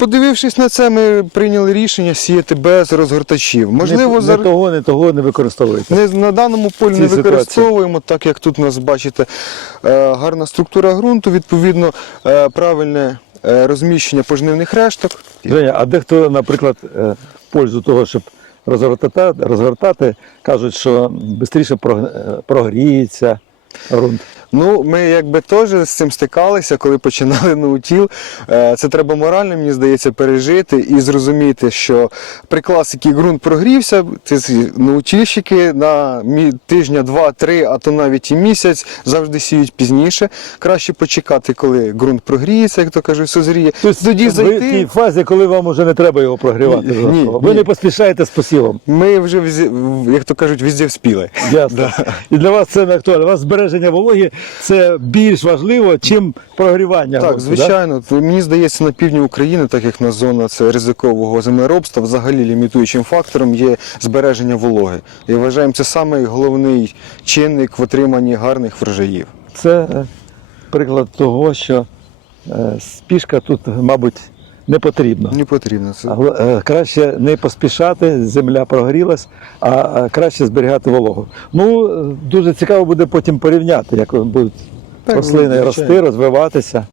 Подивившись на це, ми прийняли рішення сіяти без розгортачів. Можливо, не, зараз не того, не того не використовуєте. не, на даному полі не ситуації. використовуємо, так як тут у нас бачите е, гарна структура ґрунту, відповідно, е, правильне е, розміщення пожнивних решток. Женя, а дехто, наприклад, в пользу того, щоб розгортати, розгортати кажуть, що швидше прогріється ґрунт. Ну, ми якби теж з цим стикалися, коли починали наутіл. Е, Це треба морально, мені здається, пережити і зрозуміти, що при класиці ґрунт прогрівся, ці наутільщики на тижня, два-три, а то навіть і місяць завжди сіють пізніше. Краще почекати, коли ґрунт прогріється, як то кажуть, созріє. Тоді ви в тій фазі, коли вам вже не треба його прогрівати. Ні, ні, ви ні. не поспішаєте з посівом. Ми вже, як то кажуть, везде вспіли. Ясно. І для вас це не актуально. У вас збереження вологи це більш важливо, чим прогрівання. Так, ґрунту, звичайно. То Мені здається, на півдні України, так як на зона це ризикового землеробства, взагалі лімітуючим фактором є збереження вологи. І вважаємо, це самий головний чинник в отриманні гарних врожаїв. Це е, приклад того, що е, спішка тут, мабуть, не потрібно. Не потрібно це. Е, Краще не поспішати, земля прогрілась, а краще зберігати вологу. Ну, е, дуже цікаво буде потім порівняти, як будуть Так, рослини рости, розвиватися.